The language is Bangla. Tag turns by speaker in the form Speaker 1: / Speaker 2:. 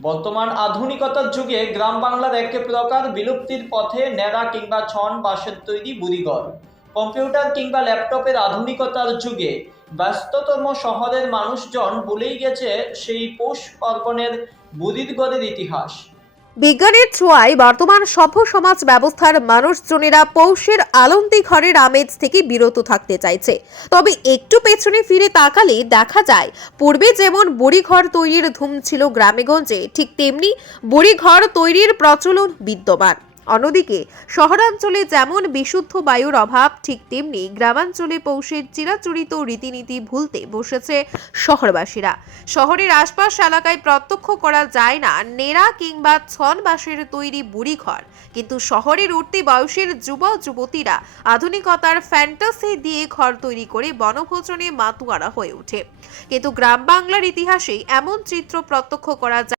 Speaker 1: বর্তমান আধুনিকতার যুগে গ্রাম বাংলার এক প্রকার বিলুপ্তির পথে ন্যাড়া কিংবা ছন বাঁশের তৈরি বুড়িঘর। কম্পিউটার কিংবা ল্যাপটপের আধুনিকতার যুগে ব্যস্ততম শহরের মানুষজন ভুলেই গেছে সেই পৌষ পার্বণের বুড়ির গড়ের ইতিহাস।
Speaker 2: বিজ্ঞানের ছোঁয়ায় বর্তমান সভ্য সমাজ ব্যবস্থার মানুষজনেরা পৌষের আলন্দি ঘরের আমেজ থেকে বিরত থাকতে চাইছে। তবে একটু পেছনে ফিরে তাকালে দেখা যায়, পূর্বে যেমন বুড়িঘর তৈরির ধুম ছিল গ্রামেগঞ্জে, ঠিক তেমনি বুড়িঘর তৈরির প্রচলন বিদ্যমান। অন্যদিকে শহরাঞ্চলে যেমন বিশুদ্ধ বায়ুর অভাব, ঠিক তেমনি গ্রামাঞ্চলে পৌষের চিরাচরিত রীতিনীতি ভুলতে বসেছে শহরবাসীরা। শহরের আশপাশ এলাকায় প্রত্যক্ষ করা যায় না, নেড়া কিংবা ছন বাঁশের তৈরি বুড়িঘর। কিন্তু শহরের উঠতি বয়সের যুব যুবতীরা আধুনিকতার ফ্যান্টাসি দিয়ে ঘর তৈরি করে বনভোজনে মাতুয়ারা হয়ে ওঠে। কিন্তু গ্রাম বাংলার ইতিহাসে এমন চিত্র প্রত্যক্ষ করা যায়